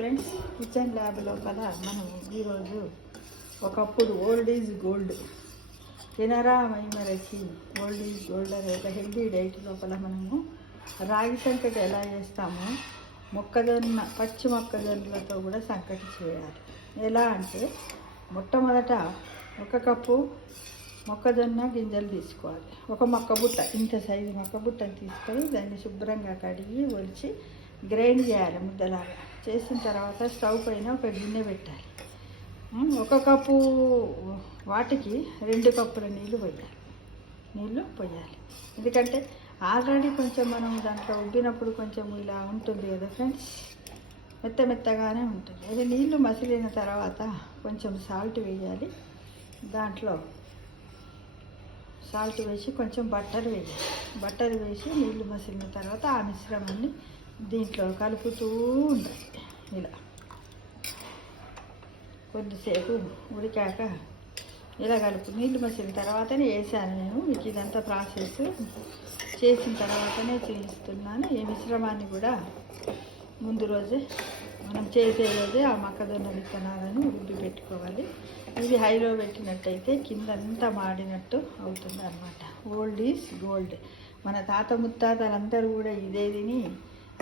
Friends, kitchen lab లోపల మనం ఈరోజు ఒకప్పుడు ఓల్డ్ ఈజ్ గోల్డ్ తినరా మైమరచి ఓల్డ్ ఈజ్ గోల్డ్ అనే ఒక హెల్దీ డైట్ లోపల మనము రాగి సంకటి ఎలా చేస్తామో పచ్చి మొక్కజొన్నలతో కూడా సంకటి చేయాలి. ఎలా అంటే మొట్టమొదట 1 కప్పు మొక్కజొన్న గింజలు తీసుకోవాలి. ఒక మొక్క బుట్ట, ఇంత సైజు మొక్క బుట్టను తీసుకొని దాన్ని శుభ్రంగా కడిగి ఒలిచి గ్రైండ్ చేయాలి. ముద్దలాగా చేసిన తర్వాత స్టవ్ పైన ఒక గిన్నె పెట్టాలి. 1 కప్పు వాటికి 2 కప్పుల నీళ్ళు పోయాలి. ఎందుకంటే ఆల్రెడీ కొంచెం మనం దాంట్లో ఉబ్బినప్పుడు కొంచెం ఇలా ఉంటుంది కదా ఫ్రెండ్స్, మెత్తగానే ఉంటుంది. అది నీళ్ళు మసిలిన తర్వాత కొంచెం సాల్ట్ వేయాలి. దాంట్లో సాల్ట్ వేసి కొంచెం బట్టర్ వేసి నీళ్ళు మసిలిన తర్వాత ఆ మిశ్రమాన్ని దీంట్లో కలుపుతూ ఉండాలి. ఇలా కొద్దిసేపు ఉడికాక ఇలా నీళ్ళు మసిలిన తర్వాతనే వేసాను నేను. మీకు ఇదంతా ప్రాసెస్ చేసిన తర్వాతనే చూపిస్తున్నాను. ఈ మిశ్రమాన్ని కూడా ముందు రోజే మనం చేసే రోజే ఆ మొక్కజొన్న విత్తనాలను రుబ్బి పెట్టుకోవాలి. ఇది హైలో పెట్టినట్టయితే కిందంతా మాడినట్టు అవుతుంది అన్నమాట. Old is gold. మన తాత ముత్తాతలందరూ కూడా ఇదే తిని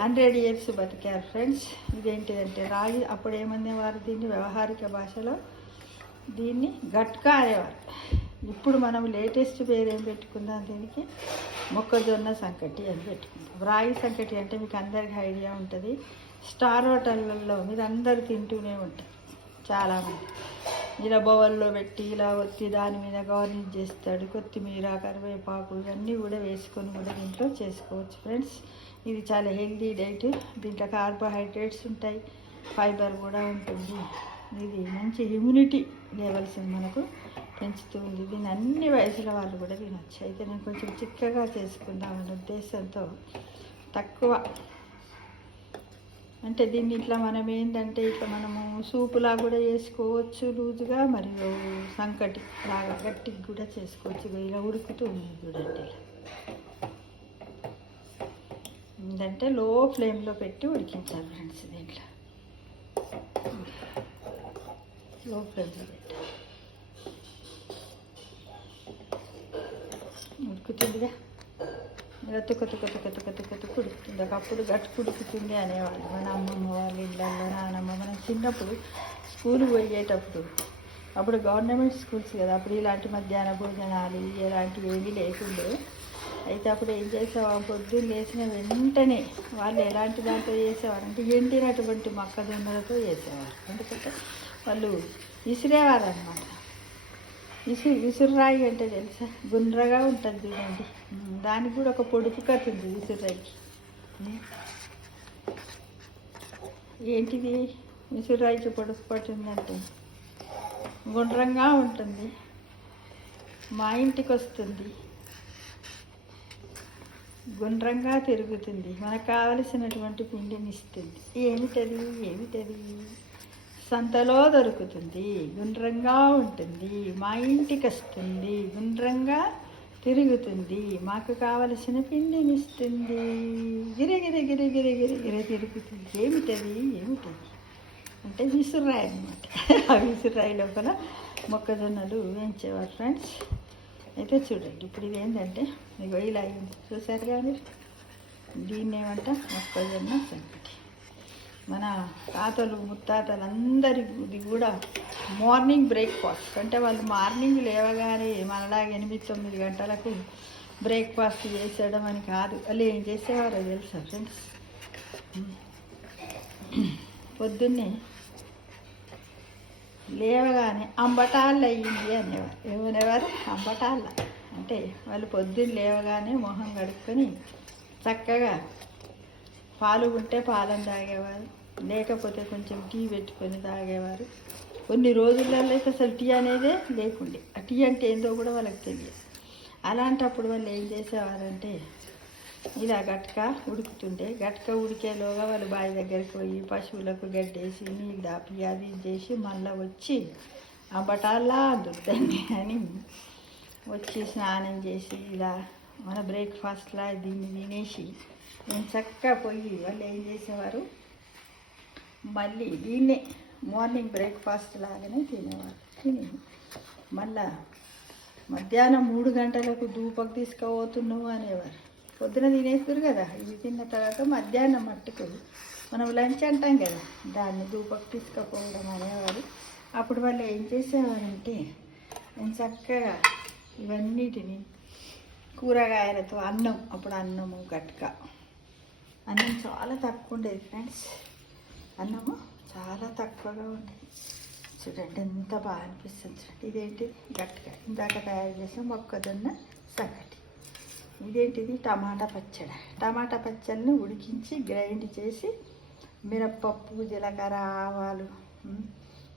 100 years బతికారు ఫ్రెండ్స్. ఇదేంటిదంటే రాగి, అప్పుడు ఏమనేవారు దీన్ని వ్యవహారిక భాషలో దీన్ని గట్కా అనేవారు. ఇప్పుడు మనం లేటెస్ట్ పేరు ఏం పెట్టుకుందాం దీనికి, మొక్కజొన్న సంకటి అని పెట్టుకుందాం. రాగి సంకటి అంటే మీకు అందరికీ ఐడియా ఉంటుంది. స్టార్ హోటళ్ళల్లో మీరు అందరు తింటూనే ఉంటారు చాలామంది. ఇలా బౌల్లో పెట్టి ఇలా ఒత్తి దాని మీద గార్నిష్ చేస్తాడు. కొత్తిమీర, కరివేపాకు ఇవన్నీ కూడా వేసుకొని కూడా దీంట్లో చేసుకోవచ్చు ఫ్రెండ్స్. ఇది చాలా హెల్దీ డైట్. దీంట్లో కార్బోహైడ్రేట్స్ ఉంటాయి, ఫైబర్ కూడా ఉంటుంది. ఇది మంచి ఇమ్యూనిటీ లెవెల్స్ మనకు పెంచుతుంది. దీన్ని అన్ని వయసుల వాళ్ళు కూడా తినచ్చు. అయితే నేను కొంచెం చిక్కగా చేసుకుందామనే ఉద్దేశంతో తక్కువ, అంటే దీన్ని ఇట్లా మనం ఏంటంటే ఇట్లా మనము సూపులా కూడా చేసుకోవచ్చు లూజుగా, మరియు సంకటి లాగా గట్టిగా కూడా చేసుకోవచ్చు. ఇలా ఉడుకుతూ ఉంది చూడండి. ఏంటంటే లో ఫ్లేమ్లో పెట్టి ఉడికించాలి ఫ్రెండ్స్. దీంట్లో లో ఫ్లేమ్లో పెట్టి ఉడుకుతుందిగా. ఇలా తుక్క ఉడుకుతుంది. ఒకప్పుడు గట్టు ఉడుకుతుంది అనేవాళ్ళు మన అమ్మమ్మ వాళ్ళ ఇళ్ళల్లో, నానమ్మ. మనం చిన్నప్పుడు స్కూల్ పోయేటప్పుడు, అప్పుడు గవర్నమెంట్ స్కూల్స్ కదా, అప్పుడు ఇలాంటి మధ్యాహ్న భోజనాలు ఇలాంటివి ఏమీ లేకుండే. అయితే అప్పుడు ఏం చేసేవారు, పొద్దున్న లేచిన వెంటనే వాళ్ళు ఎలాంటి దాంతో చేసేవారు అంటే ఎండినటువంటి మొక్కజొన్నలతో చేసేవారు. ఎందుకంటే వాళ్ళు విసిరేవారు అన్నమాట. విసురురాయి అంటే తెలుసా, గుండ్రగా ఉంటుంది చూడండి. దానికి కూడా ఒక పొడుపు కథ ఉంది విసురురాయికి. ఏంటిది విసురురాయికి పొడుపు కథ ఉందంటే, గుండ్రంగా ఉంటుంది, మా ఇంటికి వస్తుంది, గుండ్రంగా తిరుగుతుంది, మనకు కావలసినటువంటి పిండిని ఇస్తుంది. ఏమిటది సంతలో దొరుకుతుంది, గుండ్రంగా ఉంటుంది, మా ఇంటికి వస్తుంది, గుండ్రంగా తిరుగుతుంది, మాకు కావలసిన పిండిని ఇస్తుంది, గిరగిర తిరుగుతుంది. ఏమిటది అంటే విసురాయి అన్నమాట. ఆ విసురాయి లోపల మొక్కజొన్నలు వేయించేవారు ఫ్రెండ్స్. అయితే చూడండి, ఇప్పుడు ఇది ఏంటంటే మీకు ఇలా అయింది చూసారు కానీ, దీన్ని ఏమంట మొక్కజొన్న సంకటి. మన తాతలు ముత్తాతలు అందరిది కూడా మార్నింగ్ బ్రేక్ఫాస్ట్. అంటే వాళ్ళు మార్నింగ్ లేవగానే మనలాగా 8-9 గంటలకు బ్రేక్ఫాస్ట్ చేసేయడం అని కాదు. వాళ్ళు ఏం చేసేవారో తెలుసా ఫ్రెండ్స్, పొద్దున్నే లేవగానే అంబటాళ్ళు అయ్యింది అనేవారు. ఏమనేవారు, అంబటాళ్ళ. అంటే వాళ్ళు పొద్దున్న లేవగానే మొహం కడుక్కొని చక్కగా పాలు ఉంటే పాలను తాగేవారు, లేకపోతే కొంచెం టీ పెట్టుకొని తాగేవారు. కొన్ని రోజులలో అయితే అసలు టీ అనేదే లేకుండే. ఆ టీ అంటే ఏందో కూడా వాళ్ళకి తెలియదు. అలాంటప్పుడు వాళ్ళు ఏం చేసేవారంటే, ఇలా గట్క ఉడికేలోగా వాళ్ళు బావి దగ్గరికి పోయి పశువులకు గడ్డేసి నీళ్ళు దాపి అది చేసి మళ్ళీ వచ్చి అంబటాల్లా దుద్దండి అని వచ్చి స్నానం చేసి ఇలా మన బ్రేక్ఫాస్ట్లా దీన్ని తినేసి నేను చక్కగా పోయి వాళ్ళు ఏం చేసేవారు, మళ్ళీ దీన్నే మార్నింగ్ బ్రేక్ఫాస్ట్ లాగానే తినేవారు. తిని మళ్ళా మధ్యాహ్నం 3 గంటలకు ధూపకు తీసుకుపోతున్నావు అనేవారు. పొద్దున తినేస్తారు కదా, ఇవి తిన్న తర్వాత మధ్యాహ్నం మట్టుకు మనం లంచ్ అంటాం కదా, దాన్ని ధూపకు తీసుకుపోవడం అనేవారు. అప్పుడు వాళ్ళు ఏం చేసేవారంటే నేను చక్కగా ఇవన్నిటిని కూరగాయలతో అప్పుడు అన్నము గట్క, అన్నం చాలా తక్కువ ఉండేది ఫ్రెండ్స్. అన్నము చాలా తక్కువగా ఉండేది. చూడండి ఎంత బాగా అనిపిస్తుంది. చూడండి ఇదేంటి గట్టిగా ఇందాక తయారు చేసిన మొక్కజొన్న సంగటి. ఇదేంటిది టమాటా పచ్చడి. టమాటా పచ్చడిని ఉడికించి గ్రైండ్ చేసి మిరప్పప్పు, జీలకర్ర, ఆవాలు,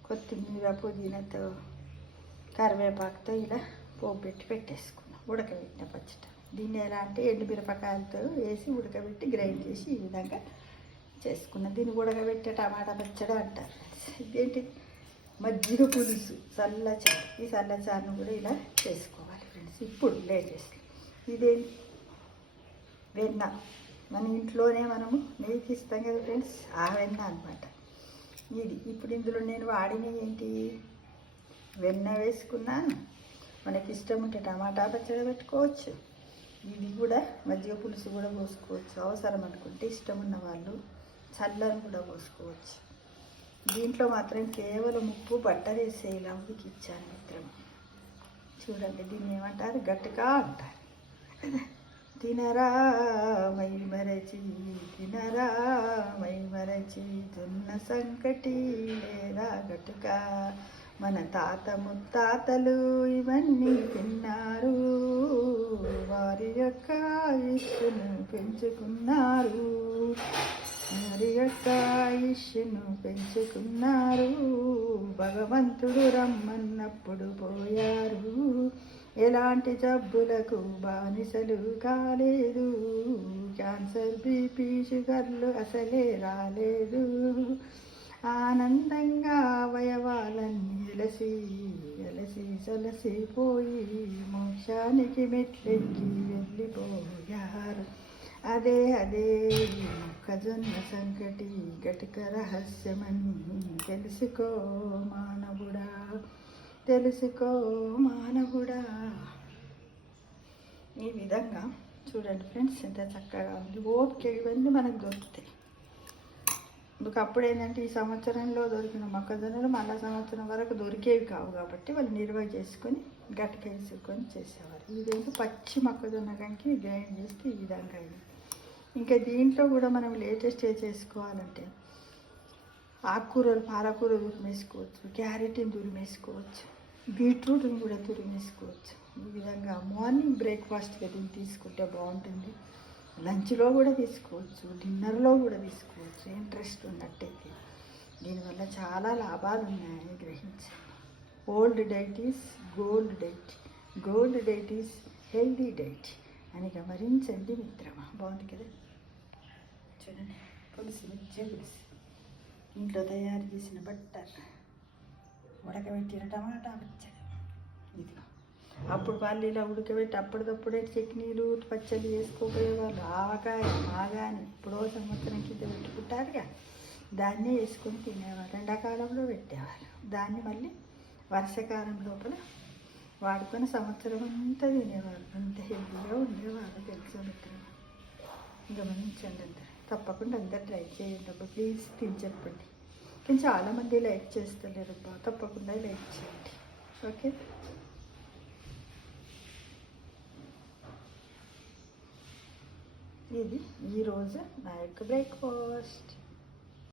కొత్తిమీర, పుదీనాతో, కరివేపాకుతో ఇలా పోపు పెట్టి పెట్టేసుకున్నాం. ఉడకబెట్టిన పచ్చడి. దీన్ని ఎలా అంటే ఎండుమిరపకాయలతో వేసి ఉడకబెట్టి గ్రైండ్ చేసి ఈ విధంగా చేసుకున్నాం. దీన్ని ఉడకబెట్టే టమాటా పచ్చడి అంటారు. ఇదేంటి మజ్జిగ పులుసు, చల్లచారు. ఈ చల్లచారును కూడా ఇలా చేసుకోవాలి ఫ్రెండ్స్. ఇప్పుడు లేటెస్ట్ ఇదేంటి వెన్న. మన ఇంట్లోనే మనము నెయ్యి ఇస్తాం కదా ఫ్రెండ్స్, ఆ వెన్న అనమాట ఇది. ఇప్పుడు ఇందులో నేను వాడిన ఏంటి, వెన్న వేసుకున్నాను. మనకి ఇష్టం ఉంటే టమాటా పచ్చడి పెట్టుకోవచ్చు. ఇది కూడా మజ్జిగ పులుసు కూడా పోసుకోవచ్చు, అవసరం అనుకుంటే. ఇష్టం ఉన్న వాళ్ళు చల్లని కూడా పోసుకోవచ్చు. దీంట్లో మాత్రం కేవలం ఉప్పు, బట్టర్ వేసే ఇలా ఉడికిచ్చాను మిత్రమా. చూడండి దీన్ని ఏమంటారు, గట్టిగా అంటారు. తినరా మై మరచి, తినరా మై మరచి, జొన్న సంకటి లేదా గట్టుక. మన తాత ముత్తాతలు ఇవన్నీ తిన్నారు, వారి యొక్క ఆయుష్ను పెంచుకున్నారు, వారి యొక్క ఆయుష్ను పెంచుకున్నారు. భగవంతుడు రమ్మన్నప్పుడు పోయారు, ఎలాంటి జబ్బులకు బానిసలు కాలేదు. క్యాన్సర్, బీపీ, షుగర్లు అసలే రాలేదు. ఆనందంగా అవయవాలన్నీ ఎలసి ఎలసి సలసిపోయి మోక్షానికి మెట్లెక్కి వెళ్ళిపోయారు. అదే అదే మొక్కజొన్న సంకటి గట్క రహస్యమని తెలుసుకో మానవుడా, తెలుసుకో మానవుడా. ఈ విధంగా చూడండి ఫ్రెండ్స్ ఎంత చక్కగా ఉంది. ఓపిక ఇవన్నీ మనకు దొరుకుతాయి. అప్పుడు ఏంటంటే ఈ సంవత్సరంలో దొరికిన మొక్కజొన్నలు మళ్ళా సంవత్సరం వరకు దొరికేవి కావు కాబట్టి వాళ్ళు నిల్వ చేసుకొని గట్క వేసుకొని చేసేవారు. ఇదేంటి పచ్చి మొక్కజొన్న కంకి గ్రైండ్ చేస్తే ఈ విధంగా అయింది. ఇంకా దీంట్లో కూడా మనం లేటెస్ట్ చేసుకోవాలంటే ఆకుకూరలు, పాలకూర తురిమేసుకోవచ్చు, క్యారెట్ని తురిమేసుకోవచ్చు, బీట్రూట్ని కూడా తురిమేసుకోవచ్చు. ఈ విధంగా మార్నింగ్ బ్రేక్ఫాస్ట్గా దీన్ని తీసుకుంటే బాగుంటుంది. లంచ్లో కూడా తీసుకోవచ్చు, డిన్నర్లో కూడా తీసుకోవచ్చు, ఇంట్రెస్ట్ ఉన్నట్టయితే. దీనివల్ల చాలా లాభాలు ఉన్నాయని గ్రహించండి. Old diet is gold diet, gold diet is healthy diet అని గమనించండి మిత్రమా. బాగుంది కదా. చూడండి పులుసు, మిర్చి పులుసు, ఇంట్లో తయారు చేసిన బట్టర్, ఉడకబెట్టిన టమాటా పచ్చడి. ఇది అప్పుడు వాళ్ళు ఇలా ఉడకబెట్టి అప్పటికప్పుడే చట్నీలు పచ్చళ్ళు చేసుకోపోయేవాళ్ళు. ఆవకాయ, మాగాని ఎప్పుడో సంవత్సరం కింద పెట్టుకుంటారుగా, దాన్నే వేసుకొని తినేవాళ్ళు. ఎండాకాలంలో పెట్టేవాళ్ళు దాన్ని, మళ్ళీ వర్షాకాలం లోపల వాడుకొని సంవత్సరం అంతా తినేవాళ్ళు. అంత హెల్తీగా ఉండేవాళ్ళు తెలుసు మిత్రులు. గమనించండి అందరు, తప్పకుండా అందరు ట్రై చేయండి అబ్బా. ప్లీజ్ తిని చెప్పండి. కానీ చాలామంది లైక్ చేస్తలేరు అబ్బా, తప్పకుండా లైక్ చేయండి. ఓకే, ఇది ఈరోజు నా యొక్క బ్రేక్ఫాస్ట్.